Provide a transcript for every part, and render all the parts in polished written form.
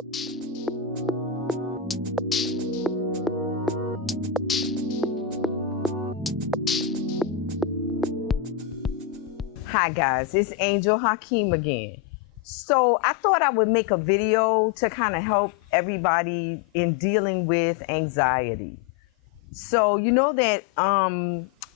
Hi guys, it's Angel Hakeem again. So I thought I would make a video to kind of help everybody in dealing with anxiety. So you know that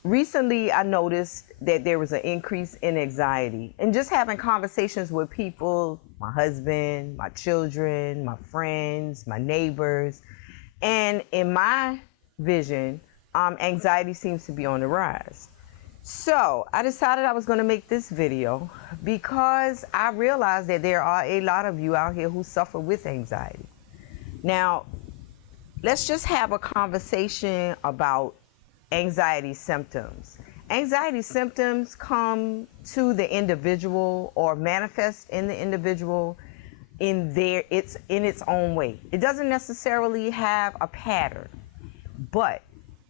recently I noticed that there was an increase in anxiety, and just having conversations with people, my husband, my children, my friends, my neighbors, and in my vision, anxiety seems to be on the rise. So I decided I was going to make this video because I realized that there are a lot of you out here who suffer with anxiety. Now, let's just have a conversation about anxiety symptoms. Anxiety symptoms come to the individual or manifest in the individual it's in its own way. It doesn't necessarily have a pattern, but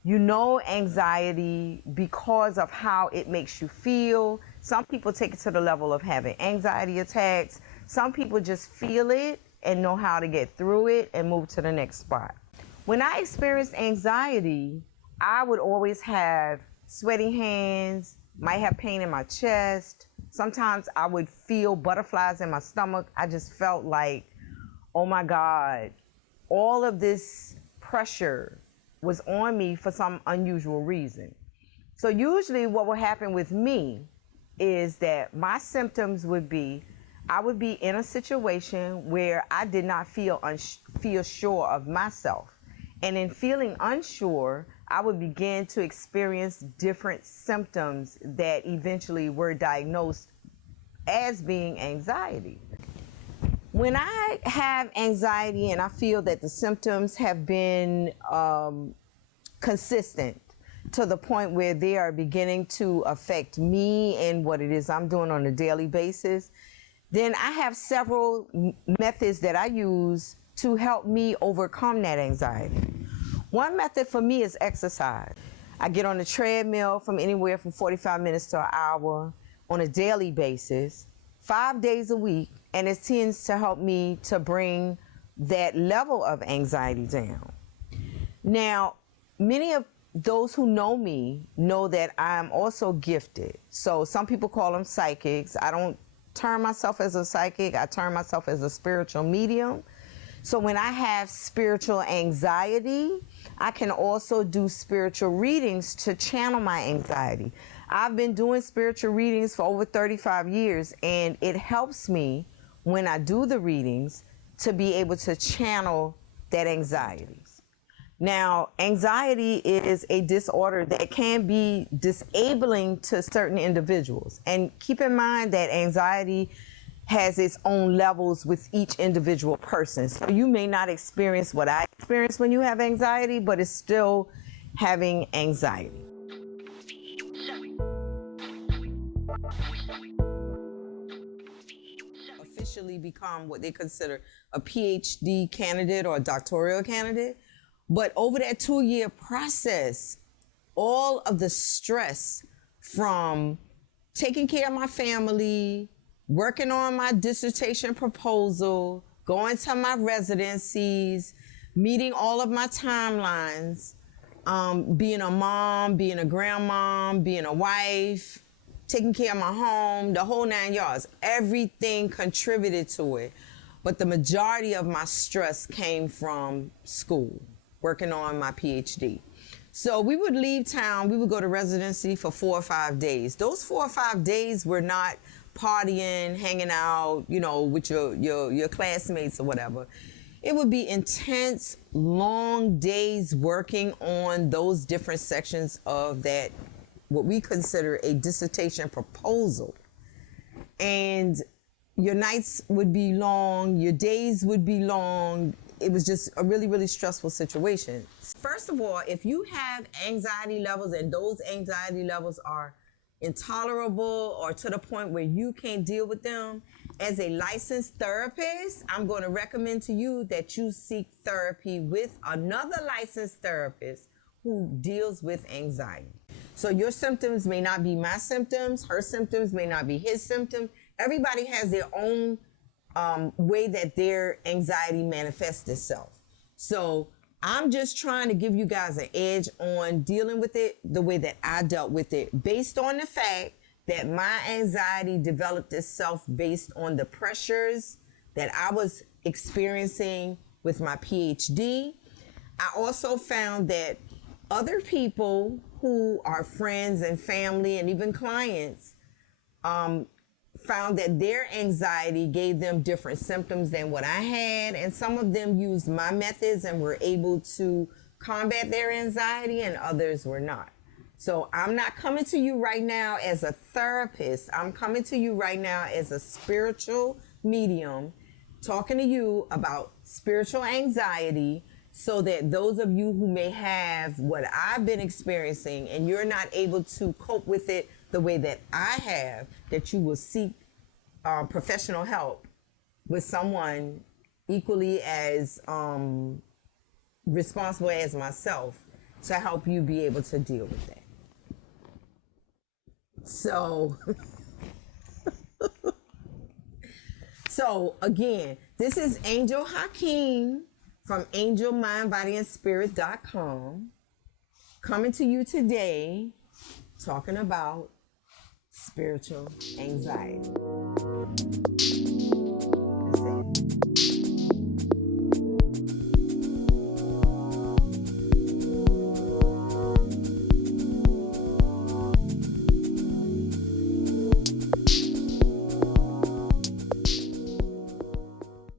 you know anxiety because of how it makes you feel. Some people take it to the level of having anxiety attacks. Some people just feel it and know how to get through it and move to the next spot. When I experienced anxiety, I would always have sweaty hands, might have pain in my chest. Sometimes I would feel butterflies in my stomach. I just felt like, oh my God, all of this pressure was on me for some unusual reason. So usually what will happen with me is that my symptoms would be, I would be in a situation where I did not feel sure of myself. And in feeling unsure, I would begin to experience different symptoms that eventually were diagnosed as being anxiety. When I have anxiety and I feel that the symptoms have been consistent to the point where they are beginning to affect me and what it is I'm doing on a daily basis, then I have several methods that I use to help me overcome that anxiety. One method for me is exercise. I get on the treadmill from anywhere from 45 minutes to an hour on a daily basis, 5 days a week, and it tends to help me to bring that level of anxiety down. Now, many of those who know me know that I'm also gifted. So some people call them psychics. I don't term myself as a psychic. I term myself as a spiritual medium. So when I have spiritual anxiety, I can also do spiritual readings to channel my anxiety. I've been doing spiritual readings for over 35 years, and it helps me when I do the readings to be able to channel that anxiety. Now, anxiety is a disorder that can be disabling to certain individuals. And keep in mind that anxiety has its own levels with each individual person. So you may not experience what I experience when you have anxiety, but it's still having anxiety. Officially become what they consider a PhD candidate or a doctoral candidate. But over that 2-year process, all of the stress from taking care of my family, working on my dissertation proposal, going to my residencies, meeting all of my timelines, being a mom, being a grandmom, being a wife, taking care of my home, the whole 9 yards, everything contributed to it. But the majority of my stress came from school, working on my PhD. So we would leave town, we would go to residency for 4 or 5 days. Those 4 or 5 days were not partying, hanging out, you know, with your classmates or whatever. It would be intense, long days working on those different sections of that, what we consider a dissertation proposal. And your nights would be long, your days would be long. It was just a really, really stressful situation. First of all, if you have anxiety levels and those anxiety levels are intolerable or to the point where you can't deal with them, as a licensed therapist, I'm going to recommend to you that you seek therapy with another licensed therapist who deals with anxiety. So your symptoms may not be my symptoms, her symptoms may not be his symptoms. Everybody has their own way that their anxiety manifests itself. So I'm just trying to give you guys an edge on dealing with it the way that I dealt with it, based on the fact that my anxiety developed itself based on the pressures that I was experiencing with my PhD. I also found that other people who are friends and family and even clients found that their anxiety gave them different symptoms than what I had. And some of them used my methods and were able to combat their anxiety, and others were not. So I'm not coming to you right now as a therapist. I'm coming to you right now as a spiritual medium, talking to you about spiritual anxiety, so that those of you who may have what I've been experiencing and you're not able to cope with it the way that I have, that you will seek professional help with someone equally as responsible as myself to help you be able to deal with that. So again, this is Angel Hakeem from angelmindbodyandspirit.com, coming to you today talking about spiritual anxiety.